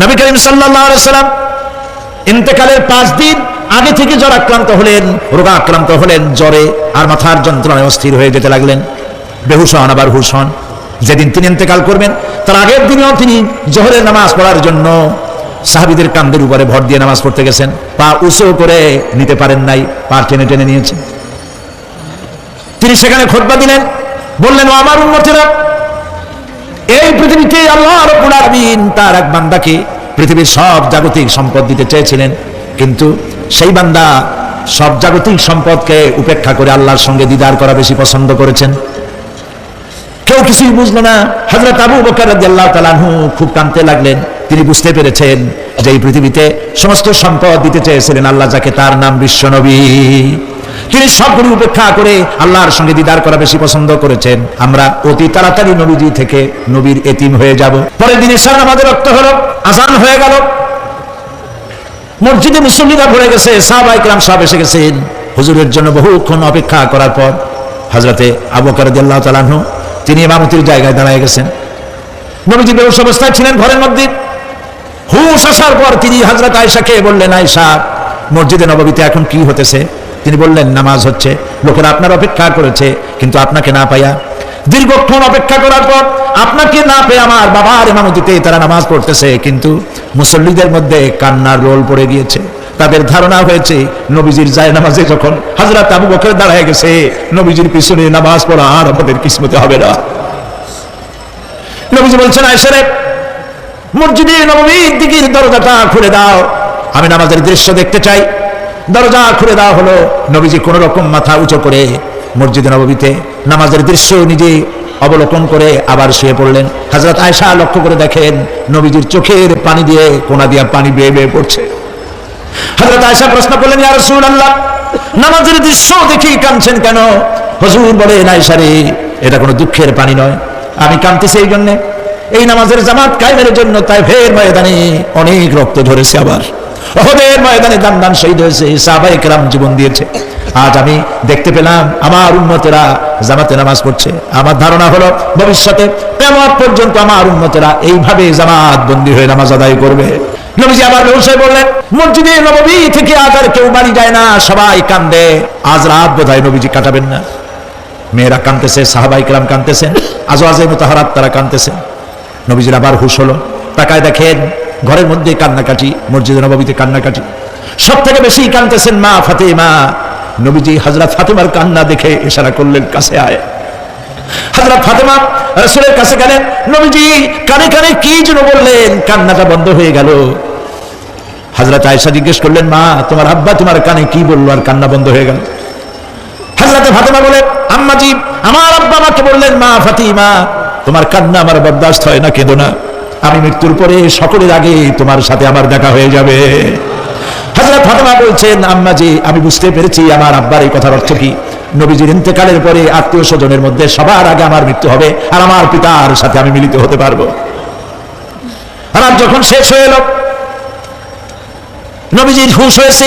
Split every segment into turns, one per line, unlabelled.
নবী করিম সাল্লাম ইন্তেকালের পাঁচ দিন আগে থেকে জ্বর আক্রান্ত হলেন, রোগা আক্রান্ত হলেন, জ্বরে আর মাথার যন্ত্রণায় অস্থির হয়ে যেতে লাগলেন। বেহুশ হন, আবার হুশ হন। যেদিন তিনি ইন্তেকাল করবেন, তার আগের দিনেও তিনি জোহরের নামাজ পড়ার জন্য সাহাবিদের কান্দের উপরে ভর দিয়ে নামাজ পড়তে গেছেন। পা উঁচু করে নিতে পারেন নাই, পা টেনে টেনে নিয়েছেন। তিনি সেখানে খোটবা দিলেন, বললেন আমার উন্নতিরা এই পৃথিবীতে আল্লাহ রব্বুল তার এক বান্দাকে পৃথিবীর সব জাগতিক সম্পদ দিতে চেয়েছিলেন। কিন্তু সেই বান্দা সব জাগতিক সম্পদকে উপেক্ষা করে আল্লাহর সঙ্গে দিদার করা বেশি পছন্দ করেছেন। কেউ কিছুই বুঝলো না, হযরত আবু বকর রাদিয়াল্লাহু খুব কাঁদতে লাগলেন। তিনি বুঝতে পেরেছেন যে এই পৃথিবীতে সমস্ত সম্পদ দিতে চেয়েছিলেন আল্লাহ, যাকে তার নাম বিশ্বনবী তিনি সবগুলি উপেক্ষা করে আল্লাহর সঙ্গে দিদার করা বেশি পছন্দ করেছেন। আমরা অতি তাড়াতাড়ি নবীজি থেকে নবীর এতিম হয়ে যাব। পরের দিন ঈশান আমাদের রক্ত হলো, আজান হয়ে গেল। মসজিদে মুসল্লিরা ভরে গেছে সাহাবা ইকরাম সাহেব এসে গেছেন। হুজুরের জন্য বহুক্ষণ অপেক্ষা করার পর হজরতে আবু কারদিয়াল্লাহ তালাহু তিনি ইমামতির জায়গায় দাঁড়ায় গেছেন। নবীজি বেউস অবস্থায় ছিলেন ঘরের মধ্যে। হুশ আসার পর তিনি হজরত আয়সাকে বললেন আয়সা মসজিদে নববীতে এখন কি হতেছে? তিনি বললেন, নামাজ হচ্ছে। লোকেরা আপনার অপেক্ষা করেছে, কিন্তু আপনাকে না পাইয়া। দীর্ঘক্ষণ অপেক্ষা করার পর আপনাকে না পেয়ে আমার বাবার ইমামতিতে তারা নামাজ পড়তেছে। কিন্তু মুসল্লিদের মধ্যে কান্নার রোল পড়ে গিয়েছে। তাদের ধারণা হয়েছে, নবীজির যায় নামাজে যখন হাজরাত আবু বকর দাঁড়ায় গেছে, নবীজির পিছনে নামাজ পড়া আর আমাদের কিসমতে হবে না। নবীজি বলছেন আয়সারে মসজিদে নবমীর দিকের দরজাটা খুলে দাও। আমি নামাজের দৃশ্য দেখতে চাই। দরজা খুলে দেওয়া হলো। নবীজি কোন রকম মাথা উঁচু করে মসজিদে নবমীতে নামাজের দৃশ্য নিজে অবলোকন করে আবার শুয়ে পড়লেন। হজরত আয়সা লক্ষ্য করে দেখেন নবীজির চোখের পানি দিয়ে কোনা দিয়া পানি বেয়ে বেয়ে পড়ছে। হজরত আয়সা প্রশ্ন করলেন, ইয়া রাসূলুল্লাহ, নামাজের দৃশ্য দেখি কাঁদছেন কেন? হুজুর বলে আয়সা রে, এটা কোনো দুঃখের পানি নয়। আমি কাঁদতেছি এই জন্যে। এই নামাজের জামাত কায়েমের জন্য তাই ফের ময়দানে অনেক রক্ত ঝরেছে আবার। ওহদের ময়দানে দান দান শহীদ হয়েছে, সাহাবায়ে কেরাম জীবন দিয়েছে। আজ আমি দেখতে পেলাম, আমার উন্নতেরা জামাতে নামাজ পড়ছে। আমার ধারণা হলো, ভবিষ্যতে কেমন পর্যন্ত আমার উন্নতেরা এইভাবে জামাত বন্দী হয়ে নামাজ আদায় করবে। নবীজি আবার ব্যবসায় বললেন, মসজিদে নবী থেকে কেউ বাড়ি যায় না, সবাই কান্দে। আজ রাত বোধহয় নবীজি কাটাবেন না। মেয়েরা কানতেছে সাহাবাই কেরাম কানতেছেন আজও মতো হারাত তারা কানতেছেন নবীজির আবার হুশ হলো। তাকায় দেখেন ঘরের মধ্যে কান্নাকাটি, মসজিদে নবীতে কান্নাকাটি। সব থেকে বেশি কানতেছেন মা ফাতেমা। নবীজি হজরত ফাতেমার কান্না দেখে ইশারা করলেন, কাছে আয়। হজরত ফাতেমা রসুলের কাছে গেলেন, নবীজি, কানে কানে কি যেন বললেন? কান্নাটা বন্ধ হয়ে গেল। হজরত আয়সা জিজ্ঞেস করলেন, মা, তোমার আব্বা তোমার কানে কি বলল আর কান্না বন্ধ হয়ে গেল? হজরত ফাতেমা বলে, আম্মাজি, আমার আব্বা আমাকে বললেন, মা ফাতিমা, তোমার কান্না আমার বরদাস্ত হয় না, কেঁদো না। আমি মৃত্যুর পরে সকলের আগে তোমার সাথে আমার দেখা হয়ে যাবে। হজরত ফাতেমা বলছেন আম্মাজি আমি বুঝতে পেরেছি আমার আব্বার এই কথার অর্থ কি। নবীজির ইন্তেকালের পরে আত্মীয় স্বজনের মধ্যে সবার আগে আমার মৃত্যু হবে আর আমার পিতার সাথে আমি মিলিত হতে পারব। আর যখন শেষ হয়ে এলো, নবীজির হুশ হয়েছে।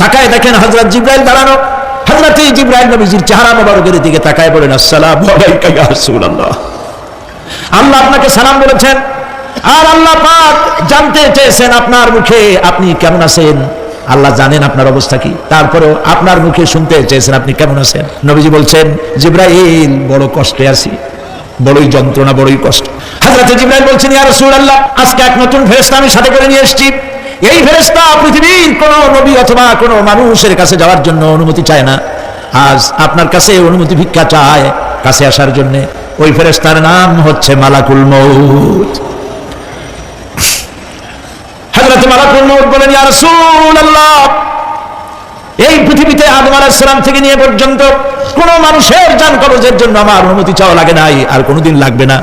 তাকায় দেখেন হজরত জিব্রাইল দাঁড়ানো। হজরত জিব্রাইল নবীজির চেহারা মোবারকের দিকে তাকায় বলেন, আসসালামু আলাইকা রাসূলুল্লাহ। আল্লাহ আপনাকে সালাম বলেছেন। আর আল্লাহ পাক জানতে চেয়েছেন আপনার মুখে আপনি কেমন আছেন? আল্লাহ জানেন আপনার অবস্থা কি। তারপরেও আপনার মুখে শুনতে চেয়েছেন আপনি কেমন আছেন? নবীজি বলছেন, জিব্রাইল, বড় কষ্টে আছি। বড়ই যন্ত্রণা, বড়ই কষ্ট। হাজরত জিব্রাইল বলছেন, ইয়া রাসূলুল্লাহ, আজকে এক নতুন ফেরেশতা আমি সাথে করে নিয়ে এসেছি। এই ফেরেশতা পৃথিবীর কোন নবী অথবা কোন মানুষের কাছে যাওয়ার জন্য অনুমতি চায় না। আজ আপনার কাছে অনুমতি ভিক্ষা চায় কাছে আসার জন্য। ওই ফেরেশতার নাম হচ্ছে মালাকুল মউত। হযরত মালাকুল মউত বলেন, ইয়া রাসূলুল্লাহ, এই পৃথিবীতে আদম সালাম থেকে নিয়ে পর্যন্ত কোন মানুষের জান কবজের জন্য আমার অনুমতি চাওয়া লাগে নাই, আর কোনোদিন লাগবে না।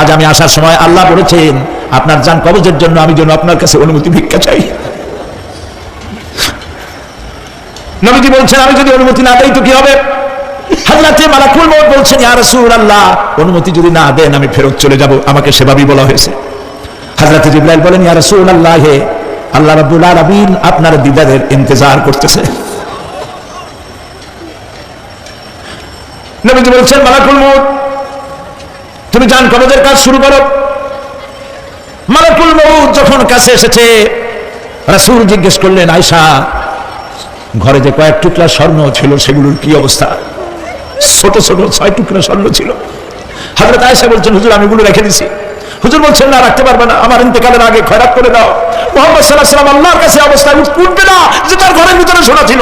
আজ আমি আসার সময় আল্লাহ বলেছেন, আপনার জান কবজের জন্য আমি যেন আপনার কাছে অনুমতি ভিক্ষা চাই। নবীজি বলছেন, আমি যদি অনুমতি না দেই তো কি হবে? হাজরাতে মালাকুল মউত বলছেন, ইয়া রাসূলুল্লাহ, অনুমতি যদি না দেন, আমি ফেরত চলে যাব। আমাকে সেভাবেই বলা হয়েছে। হযরত জিবরাইল বলেন, ইয়া রাসূলুল্লাহ, হে আল্লাহ রাব্বুল আলামিন, আপনার দিদারের ইন্তজার করতেছে। নবীজি বলছেন, মালাকুল মউত, তুমি জান কবজের কাজ শুরু করো। মালাকুল মউত যখন কাছে এসেছে, রাসূল জিজ্ঞেস করলেন আয়সা ঘরে যে কয়েক টুকরা স্বর্ণ ছিল, সেগুলোর কি অবস্থা? ছোট ছোট ছয় টুকরা স্বর্ণ ছিল। হযরত আয়েশা বলছেন, হুজুর, আমি এগুলো রেখে দিছি। হুজুর বলছেন, না, রাখতে পারবে না। আমার ইন্তেকালের আগে খয়রাত করে দাও। মোহাম্মদ সাল্লাহ সাল্লাম আল্লাহর কাছে অবস্থায় উঠবে না যে তার ঘরের ভিতরে সোনা ছিল।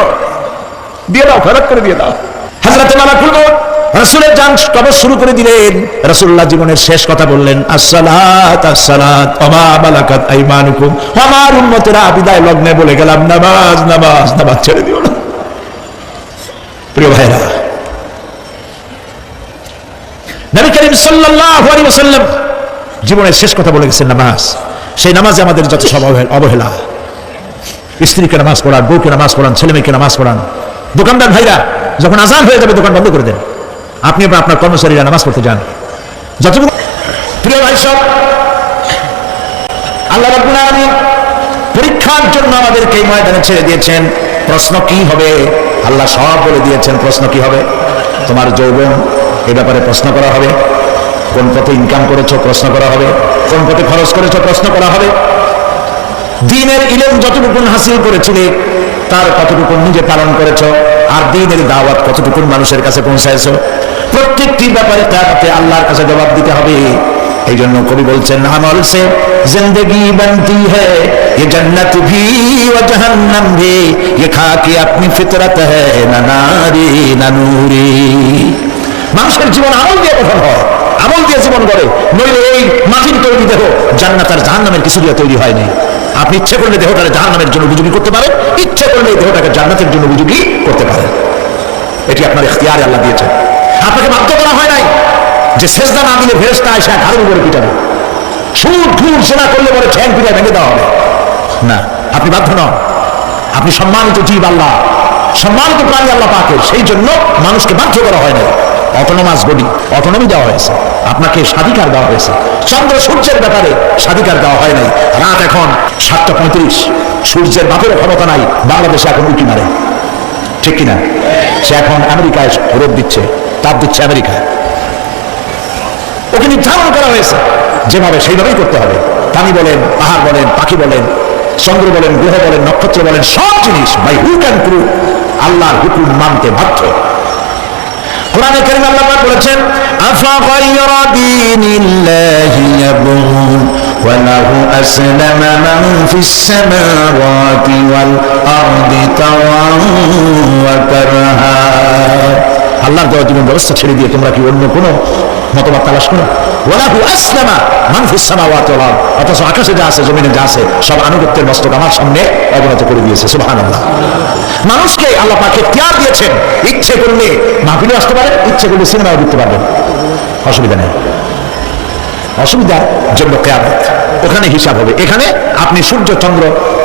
দিয়ে দাও, খয়রাত করে দিয়ে দাও। হাজরাতে মালাকুল মউত রাসূলের যান কবর শুরু করে দিলেন। রাসূলুল্লাহ জীবনের শেষ কথা বললেন, আসসালাত আসসালাত, ওমা মালাকাত আইমানুকুম। আমার উম্মতেরা বিদায় লগ্নে বলে গেলাম, নামাজ নামাজ নামাজ ছেড়ে দিও না। প্রিয় ভাইরা নবী করিম ওয়াসাল্লাম জীবনের শেষ কথা বলে গেছেন নামাজ। সেই নামাজে আমাদের যত সব অবহেলা। স্ত্রীকে নামাজ পড়ান, বউকে নামাজ পড়ান ছেলে মেয়েকে নামাজ পড়ান। দোকানদার ভাইরা, যখন আজান হয়ে যাবে দোকান বন্ধ করে দেন। আপনি বা আপনার কর্মচারীরা নামাজ পড়তে যান। যতটুকু প্রিয় ভাই সব, আল্লাহ পরীক্ষার জন্য আমাদেরকে এই ময়দানে ছেড়ে দিয়েছেন। প্রশ্ন কি হবে? আল্লাহ সব বলে দিয়েছেন প্রশ্ন কি হবে? তোমার যৌবন এ ব্যাপারে প্রশ্ন করা হবে। কোন পথে ইনকাম করেছ প্রশ্ন করা হবে। কোন পথে খরচ করেছ প্রশ্ন করা হবে। দিনের ইলেম যতটুকু হাসিল করেছিলে, তার কতটুকু নিজে পালন করেছ। আর দিনের দাওয়াত কতটুকু মানুষের কাছে পৌঁছায়ছ। প্রত্যেকটি ব্যাপারে তাকে আল্লাহর কাছে জবাব দিতে হবে। এই জন্য কবি বলছেন, আমল সে জিন্দগি বনতি হ্যাঁ জন্নত ভি জহন্নম ভি খাকি আপনি ফিতরত হে, না নারী, না নূরী। মানুষের জীবন আমল দিয়ে গঠন হয়। আমল দিয়ে জীবন গড়ে। নইলে এই মাটির তৈরি দেহ জান্নাত আর জাহান্নামের কিছু দিয়ে তৈরি হয়নি আপনি ইচ্ছে করলে দেহটাকে জাহান্নামের জন্য উপযোগী করতে পারেন। ইচ্ছে করলে এই দেহটাকে জান্নাতের জন্য উপযোগী করতে পারেন। এটি আপনার ইখতিয়ারে আল্লাহ দিয়েছেন। আপনাকে বাধ্য করা হয় নাই যে সেজদা না দিলে ফেরেস্তা এসে ঘাড়ের উপরে পিটাবে। সুদ ঘুর সেনা করলে পরে ঠ্যাং পিটায় ভেঙে দেওয়া হবে। না, আপনি বাধ্য নন। আপনি সম্মানিত জীব আল্লাহ। সম্মানিত প্রাণী আল্লাহ পাকের। সেই জন্য মানুষকে বাধ্য করা হয় না অটোনমাস বডি অটোনমি দেওয়া হয়েছে। আপনাকে স্বাধিকার দেওয়া হয়েছে। চন্দ্র সূর্যের ব্যাপারে স্বাধিকার দেওয়া হয় নাই। রাত এখন সাতটা পঁয়ত্রিশ। সূর্যের বাপেরও ক্ষমতা নাই। বাংলাদেশে এখন উঁকি মারে। ঠিক কিনা? সে এখন আমেরিকায় রোদ দিচ্ছে, তাপ দিচ্ছে আমেরিকায়। ওকে নির্ধারণ করা হয়েছে। যেভাবে সেইভাবেই করতে হবে। পানি বলেন, পাহাড় বলেন, পাখি বলেন, চন্দ্র বলেন, গ্রহ বলেন, নক্ষত্র বলেন, সব জিনিস বাই হু ক্যান প্রুভ আল্লাহর হুকুম মানতে বাধ্য। কোরআনে কারীম আল্লাহ পাক বলেছেন, আফা গায়রা দীনিল্লাহি ইয়াবুন মান ফিস সামাওয়াতি ওয়াল আরদি তাওয়ান ওয়া কারহা। আল্লাহর দেওয়া জীবন ব্যবস্থা ছেড়ে দিয়ে তোমরা কি অন্য কোনো মতবাদ তালাশ করো? আকাশে যা আছে, জমিনে যা আছে, সব আনুগত্যের আমার সামনে অবনত করে দিয়েছে মানুষকে আল্লাহ দিয়েছেন, ইচ্ছে করলে মাহফিলে আসতে ইচ্ছে করলে পারবেন অসুবিধা নেই। অসুবিধার জন্য ওখানে হিসাব হবে। এখানে আপনি সূর্য, চন্দ্র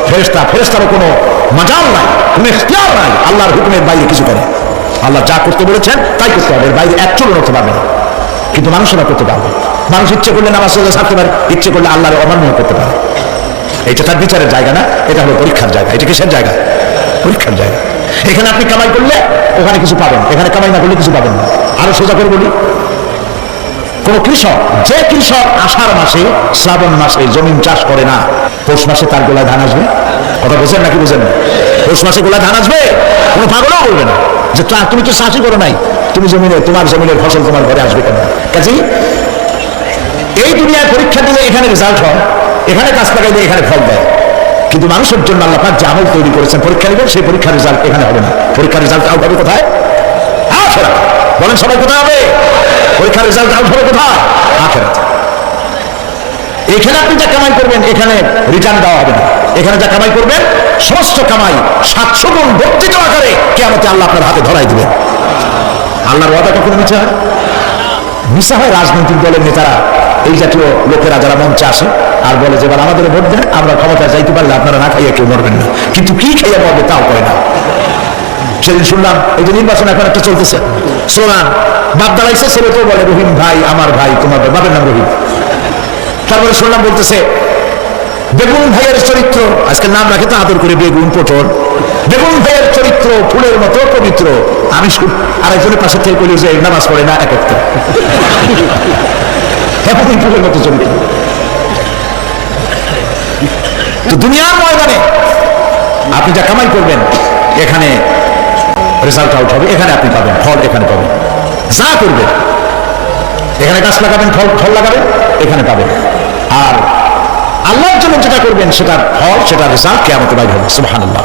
ফেরেস্তা ফেরেস্তারও কোনো মজাল নাই, কোনো ইখতিয়ার নাই। আল্লাহর হুকুমের বাইরে কিছু করে আল্লাহ যা করতে বলেছেন, তাই করতে হবে। বাইরে এক চলন হতে পারবে না। কিন্তু মানুষেরা করতে পারবে। মানুষ ইচ্ছে করলে নামাজ রোজা ছাড়তে পারে, ইচ্ছে করলে আল্লাহর অমান্য করতে পারে। এটা তার বিচারের জায়গা না, এটা হলো পরীক্ষার জায়গা। এটা কিসের জায়গা? পরীক্ষার জায়গা। এখানে আপনি কামাই করলে ওখানে কিছু পাবেন, এখানে কামাই না করলে কিছু পাবেন না। আরও সোজা করে বলি, কোন কৃষক, যে কৃষক আষাঢ় মাসে, শ্রাবণ মাসে জমিন চাষ করে না, পৌষ মাসে তার গোলায় ধান আসবে? কথা বোঝেন নাকি বোঝেন? পৌষ মাসে গোলায় ধান আসবে? কোনো পাগলও বলবে না যে তুমি তো চাষই করো নাই। তুমি জমিনে, তোমার জমিনের ফসল তোমার ঘরে আসবে কেন? কাজেই এই দুনিয়ায় পরীক্ষা দিলে এখানে রেজাল্ট হয়, এখানে কাজ লাগাইলে এখানে ফল দেয়। কিন্তু মানুষের জন্য আল্লাহ পাক যে আমল তৈরি করেছেন, পরীক্ষা নেবেন, সেই পরীক্ষার রেজাল্ট এখানে হবে না। পরীক্ষার রেজাল্ট আউট হবে কোথায়? আখেরাত। বলেন সবাই কোথায় হবে? পরীক্ষার রেজাল্ট আউট হবে কোথায়? আখেরাত। এখানে আপনি যা কামাই করবেন, এখানে রিটার্ন দেওয়া হবে না। এখানে যা কামাই করবেন, সমস্ত কামাই সাতশো গুণ বর্তিত আকারে কেমতে আল্লাহ আপনার হাতে ধরাই দিবেন। আল্লাহর ওয়াদা কখনো মিছা হয়? মিশা হয় রাজনৈতিক দলের নেতারা এই জাতীয় লোকেরা যারা মঞ্চে আসে আর বলে যে এবার আমাদের ভোট দেন আমরা ক্ষমতা যাইতে পারলে আপনারা না খাইয়ে কেউ মরবেন না। কিন্তু কি খাইয়ে মরবে তাও করে না। সেদিন শুনলাম এই যে নির্বাচন এখন একটা চলতেছে। সোলান বাপ দাঁড়াইছে ছেলে তো বলে রহিম ভাই আমার ভাই তোমার ভাই, বাপের নাম রহিম। তারপরে শুনলাম বলতেছে বেগুন ভাইয়ের চরিত্র আজকে নাম রাখে তো আদর করে বেগুন পটল। বেগুন ভাইয়ের চরিত্র, ফুলের মতো, পবিত্র। আমি আরেকজনের পাশে থেকে বলি যে নামাজ পড়ে না একত্র এমনই ফুলের মতো চরিত্র। তো দুনিয়ার ময়দানে আপনি যা কামাই করবেন, এখানে রেজাল্ট আউট হবে, এখানে আপনি পাবেন, ফল এখানে পাবেন। যা করবেন, এখানে গাছ লাগাবেন, ফল ফল লাগাবেন, এখানে পাবেন। আর আল্লাহর জন্য যেটা করবেন, সেটার ফল, সেটার রেজাল্ট কেমন বাইর হবে, সুবহানাল্লাহ।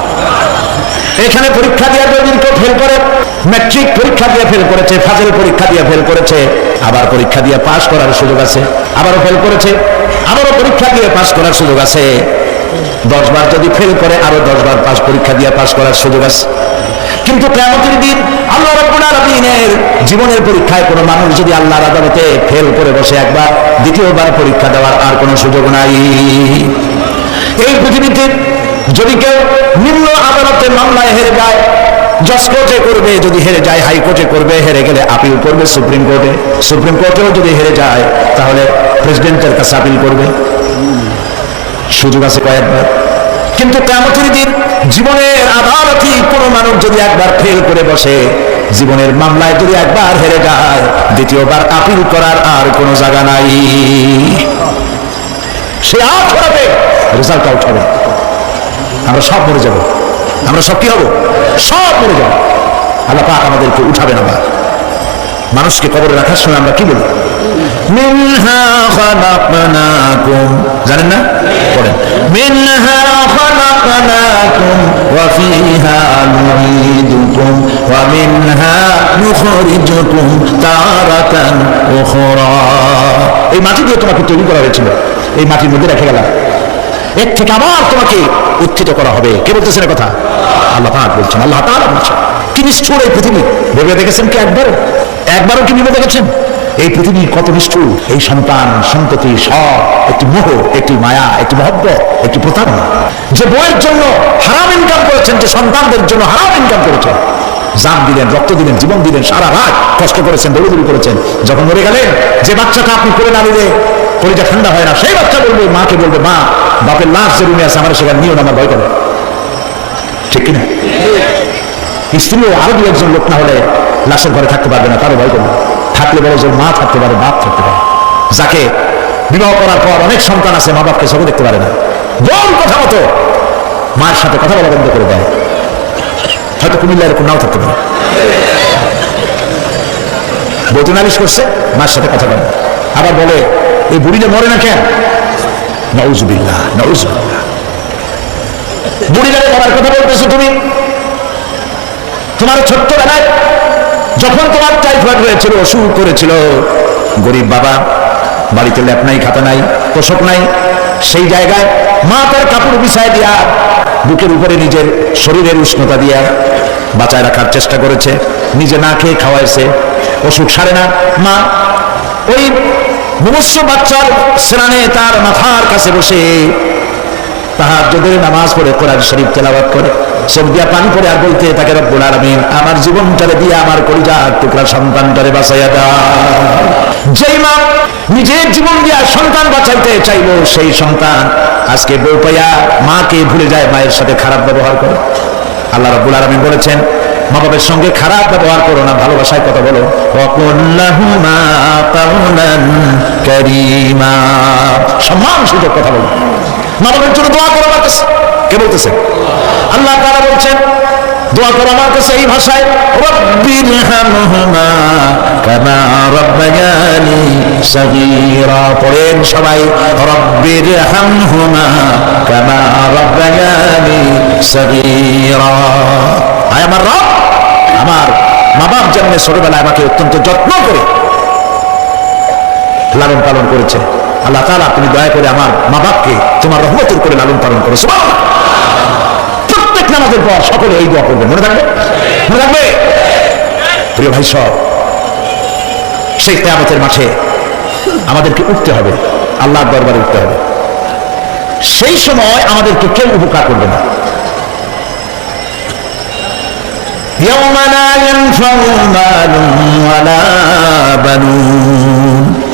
এখানে পরীক্ষা দিয়ে কেউ ফেল করে। ম্যাট্রিক পরীক্ষা দিয়ে ফেল করেছে, ফাজেল পরীক্ষা দিয়ে ফেল করেছে, আবার পরীক্ষা দিয়ে পাশ করার সুযোগ আছে, আবারও ফেল করেছে, আবারও পরীক্ষা দিয়ে পাশ করার সুযোগ আছে। দশ বার যদি ফেল করে আরও দশ বার পাশ পরীক্ষা দিয়ে পাশ করার সুযোগ আছে। কিন্তু কেমতের দিন আল্লাহ রাব্বুল জীবনের পরীক্ষায় কোনো মানুষ যদি আল্লাহর আদালতে ফেল করে বসে একবার, দ্বিতীয়বার পরীক্ষা দেওয়ার আর কোনো সুযোগ নাই। এই পৃথিবীতে যদি কেউ নিম্ন আদালতে মামলায় হেরে যায় জজ কোর্টে করবে, যদি হেরে যায়, হাইকোর্টে করবে, হেরে গেলে আপিল করবে সুপ্রিম কোর্টে। সুপ্রিম কোর্টেও যদি হেরে যায়, তাহলে প্রেসিডেন্টের কাছে আপিল করবে। সুযোগ আছে কয়েকবার। কিন্তু কেমতের দিন জীবনের আদালতই কোনো মানুষ যদি একবার ফেল করে বসে, জীবনের মামলায় যদি একবার হেরে যায়, দ্বিতীয়বার আপিল করার আর কোনো জায়গা নাই। সে আউট হবে রেজাল্ট আউট হবে। আমরা সব মরে যাব। আমরা সব কি হব? সব মরে যাব। আল্লাহ পাক আমাদেরকে উঠাবে না আবার। মানুষকে কবরে রাখার সময় আমরা কি বলি? জানেন না? পড়েন। এই মাটি দিয়ে তোমাকে তৈরি করা হয়েছিল। এই মাটির মধ্যে রেখে গেলাম। এর থেকে আবার তোমাকে উত্থিত করা হবে। কে বলতেছেন কথা? আল্লাহ পাক বলছেন, আল্লাহ তাআলা বলছেন কি নিষ্ঠুর এই পৃথিবী? ভেবে দেখেছেন কি একবারও একবারও কি ভেবে দেখেছেন? এই পৃথিবী কত নিষ্ঠুর? এই সন্তান, সন্ততি সব একটি মোহ, একটি মায়া, একটি মহব্বত, একটি প্রতারণা। যে বইয়ের জন্য হারাম ইনকাম করেছেন, যে সন্তানদের জন্য হারাম ইনকাম করেছেন, জান দিলেন, রক্ত দিলেন, জীবন দিলেন, সারা রাত কষ্ট করেছেন, দৌড়দৌড়ি করেছেন, যখন মরে গেলেন, যে বাচ্চাটা আপনি করে না দিলে কলিজা ঠান্ডা হয় না। সেই বাচ্চা বলবে, মাকে বলবে, মা, বাপের লাশ যে রুমে আছে, আমার সেখানে নিও আমার ভয় করে। ঠিক কিনা? স্ত্রীও আরও দু একজন লোক না হলে লাশের ঘরে থাকতে পারবে না, তারও ভয় করবে থাকলে বড় যে মা থাকতে পারে, বাপ থাকতে পারে। যাকে বিবাহ করার পর অনেক সন্তান আছে, মা বাপকে চোখে দেখতে পারে না। বোন কথা মতো। মায়ের সাথে কথা বলা বন্ধ করে দেয়। হয়তো কুমিল্লা এরকম নাও থাকতে পারে। বৌতু নালিশ করছে, মার সাথে কথা বলে। আবার বলে এই বুড়িটা মরে না কেন নউজুবিল্লাহ নউজুবিল্লাহ। বুড়িটারে মরার কথা বলতেছো তুমি? তোমার ছোট্টবেলায় যখন তোমার টাইফয়েড হয়েছিল, অসুখ করেছিল, গরিব বাবা, বাড়িতে ল্যাপ নাই, খাতা নাই তোষক নাই, সেই জায়গায় মা তার কাপড় বিছায় দিয়া বুকের উপরে নিজের শরীরের উষ্ণতা দিয়া বাঁচায় রাখার চেষ্টা করেছে, নিজে না খেয়ে খাওয়াইছে, অসুখ সারে না। মা, ওই মুমস্য বাচ্চার স্নানে তার মাথার কাছে বসে তাহার যদি নামাজ পড়ে কোরআন শরীফ তেলাওয়াত করে। চোখ দিয়া পানি পড়ে আর বলতে, তাকে রব্বুল আলামিন, আমার জীবনটারে দিয়ে আমার কলিজা টুকরা সন্তানটারে বাঁচাইয়া দাও। যেই মা নিজের জীবন দিয়া সন্তান বাঁচাইতে চাইলো, সেই সন্তান আজকে বউ পাইয়া মাকে ভুলে যায়, মায়ের সাথে খারাপ ব্যবহার করে। আল্লাহ রব্বুল আলামিন বলেছেন মা বাবার সঙ্গে খারাপ ব্যবহার করো না, ভালোবাসায় কথা বলো। সম্মান সুযোগ কথা বলো। মা বাবার জন্য দোয়া করো আমার কাছে। কে বলতেছে? আল্লাহ তাআলা বলছেন, দোয়া করো আমার কাছে এই ভাষায় পড়েন সবাই, রব্বির হামহুমা আমার রব। আমার মা বাপ জন্মে ছোটবেলায় আমাকে অত্যন্ত যত্ন করে লালন পালন করেছে আল্লাহ তাআলা, তুমি দয়া করে আমার মা বাপকে তোমার রহমতের করে লালন পালন করো। সুবহানাল্লাহ। প্রত্যেক নামাজের পর সকলে এই দোয়া করবে মনে থাকবে? মনে থাকবে? প্রিয় ভাই সব, সেই তেয়ামতের মাঠে আমাদেরকে উঠতে হবে। আল্লাহর দরবারে উঠতে হবে। সেই সময় আমাদেরকে কেউ উপকার করবে না।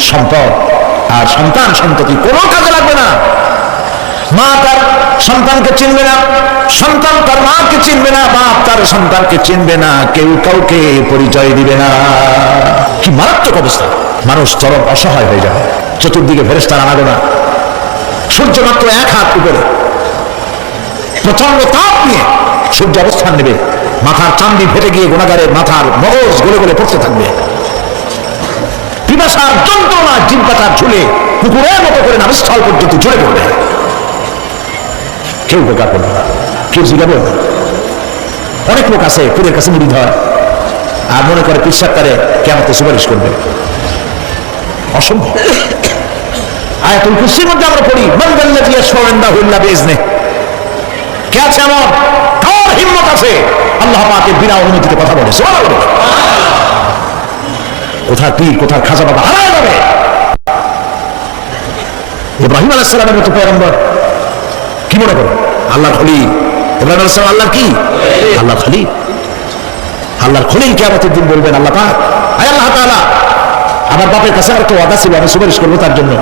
সম্পদ আর সন্তান সন্ততি কোনো কাজে লাগবে না। মা তার সন্তানকে চিনবে না, সন্তান তার মাকে চিনবে না, বাপ তার সন্তানকে চিনবে না, কেউ কাউকে পরিচয় দিবে না। কি মারাত্মক অবস্থা। মানুষ চরম অসহায় হয়ে যাবে চতুর্দিকে ফেরেস্তার আনাগোনা সূর্য মাত্র এক হাত উপরে। প্রচণ্ড তাপ নিয়ে সূর্য অবস্থান নেবে। মাথার চান্দি ফেটে গিয়ে গোনাগারের মাথার মগজ গলে গলে পড়তে থাকবে। পিপাসার যন্ত্রণা জিম পাতার ঝুলে কুকুরের মতো করে নামস্থল পর্যন্ত ঝুলে পড়বে। কেউ উপকার করবে না, কেউ জিগাবে না। অনেক লোক আছে পীরের কাছে মুড়ি হয়, আর মনে করে পিসাব তারে কেমতে সুপারিশ করবে। অসম্ভব। আয়াতুল কুরসির মধ্যে আমরা পড়ি মন্দাল্লাযী ইয়াশফাউন্দাহু ইল্লা বিইজনিহি কে আছে এমন? কার হিম্মত আছে? আল্লাহ পাকের বিনা অনুমতিতে কথা বলে। সুবহানাল্লাহ। কোথা পীর কোথা খাজা বাবা? হারায় যাবে। ইব্রাহিম আলাইহিস মতো পয়গম্বর। কি মনে করো? আল্লাহর খলিল। ইব্রাহিম আলাইহিস সালাম আল্লাহর কি? আল্লাহর খলিল। আল্লাহর খলিল কিয়ামতের দিন বলবেন আল্লাহ পাক। আয় আল্লাহ তাআলা, আমার বাপের কাছে আর তো ওয়াদা ছিল, আমি সুপারিশ করব তার জন্য।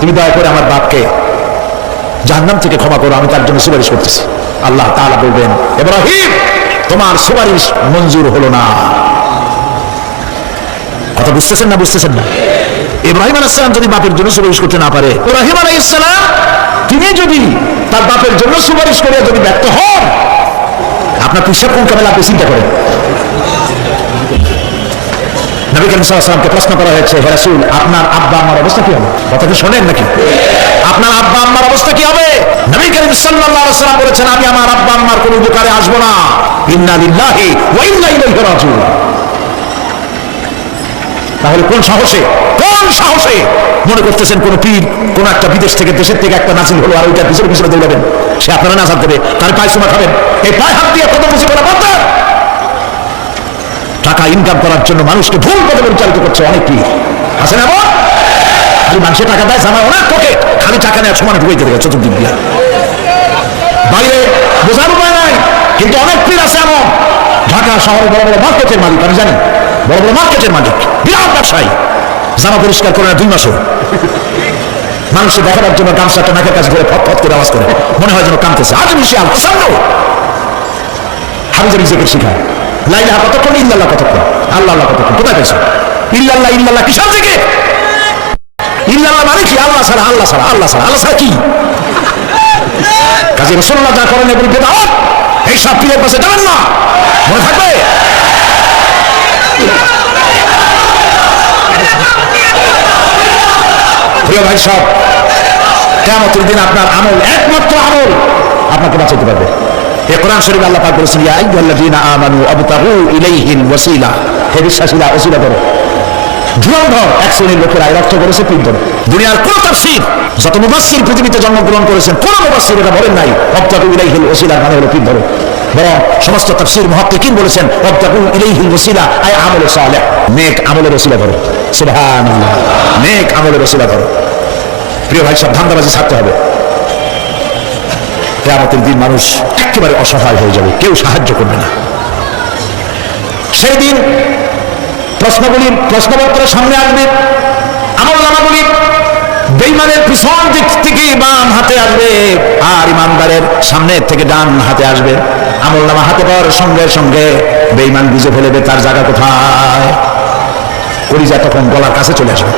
তুমি দয়া করে আমার বাপকে জাহান্নাম থেকে ক্ষমা করো, আমি তার জন্য সুপারিশ করতেছি। আল্লাহ তাআলা বলবেন, ইব্রাহিম! তোমার সুপারিশ মঞ্জুর হলো না। কথা বুঝতেছেন না বুঝতেছেন না? ইব্রাহিম আলাইসালাম যদি বাপের জন্য সুপারিশ করতে না পারে, ইব্রাহিম আলাইসালাম তিনি যদি তার বাপের জন্য সুপারিশ করে যদি ব্যর্থ হন, আপনার পিসাব কোন কামে লাগবে চিন্তা করেন? নবী করিম সাল্লামকে প্রশ্ন করা হয়েছে, হে রাসূল, আপনার আব্বা আমার অবস্থা কি হবে? কথা কি শোনেন নাকি? আপনার আব্বা আম্মার অবস্থা কি হবে? নবী করিম সাল্লাল্লাহু আলাইহি বলেছেন, আমি আমার আব্বা আম্মার কোনো উপকারে না। ইন্না লিল্লাহি ওয়া ইন্না ইলাইহি রাজিউন। তাহলে কোন সাহসে কোন সাহসে মনে করতেছেন কোন পীর কোন একটা বিদেশ থেকে, দেশের থেকে একটা নাচিল হলো আর ওইটা পিছনে পিছনে দৌড়াবেন? সে আপনারা নাচার দেবে। তার পায়ে সুমা খাবেন। এই পায়ে হাত দিয়ে কত মুসি করা বন্ধ টাকা ইনকাম করার জন্য মানুষকে ভুল পথে পরিচালিত করছে অনেক পীর। আছে না? খালি মানুষের টাকা দেয় জামায় অনেক তোকে খালি টাকা নেওয়ার সমানে ঢুকাইতে থাকে চতুর্দিক দিয়ে। বাইরে বোঝার উপায় নাই, কিন্তু অনেক পীর আছে এমন। ঢাকা শহরে বড় বড় মার্কেটের মালিক আমি জানি বড় বড় মার্কেটের মালিক, বিরাট ব্যবসায়ী। জামা পরিষ্কার করে না দুই মাসও। মানুষকে দেখাবার জন্য গামছাটা নাকের কাছে ধরে ফট করে আওয়াজ করে। মনে হয় যেন কামতেছে আজ মিশে আল প্রসন্ন হাবিজের নিজেকে শিখায়। লাইলা কতক্ষণ, ইল্লাল্লাহ কতক্ষণ? আল্লাহ আল্লাহ কতক্ষণ? কোথায় পেয়েছে? ইল্লাল্লাহ ইল্লাল্লাহ কিসব থেকে? ইল্লাল্লাহ মানে কি? আল্লাহ ছাড়া আল্লাহ ছাড়া আল্লাহ ছাড়া। আল্লাহ ছাড়া কি? কাজে রসল্লাহ যা করেন এগুলি বেদাত, এই সব পীরের পাশে যাবেন না। মনে থাকবে? প্রিয় ভাই সব কেমতের দিন আপনার আমল, একমাত্র আমল আপনাকে বাঁচাতে পারবে। এ কোরআন শরীফ আল্লাহ পাক বলেছেন, ইয়া আইয়ুহাল্লাযীনা আমানু আবতাগু ইলাইহিল ওয়াসিলা। হে বিশ্বাসীরা, ওসিলা করো। ধুরন্ধর। এক শ্রেণির লোকেরা এর অর্থ করেছে তিন দুনিয়ার কোন তাফসীর, যত মুবাসসির পৃথিবীতে জন্মগ্রহণ করেছেন, কোন মুবাসসির এটা বলেন নাই। অবতাগু ইলাইহিল ওসিলা মানে হলো ধরে বরং সমস্ত তাফসীর মুহাক্কিকিন বলেছেন, অবতাগু ইলাইহিল ওসিলা আয় আমল সালেহ নেক আমলের ওসিলা করো। সুবহানাল্লাহ। নেক আমলের ওসিলা করো। প্রিয় ভাই, সব ধান্দাবাজি ছাড়তে হবে। কেয়ামতের দিন মানুষ একেবারে অসহায় হয়ে যাবে। কেউ সাহায্য করবে না। সেই দিন প্রশ্নগুলি প্রশ্নপত্রের সামনে আসবে। আমল নামাগুলি বেইমানের পিছন দিক থেকে বাম হাতে আসবে আর ইমানদারের সামনে থেকে ডান হাতে আসবে। আমল নামা হাতে পাওয়ার সঙ্গে সঙ্গে বেইমান বুঝে ফেলেবে তার জায়গা কোথায়। করিজা তখন গলার কাছে চলে আসবে।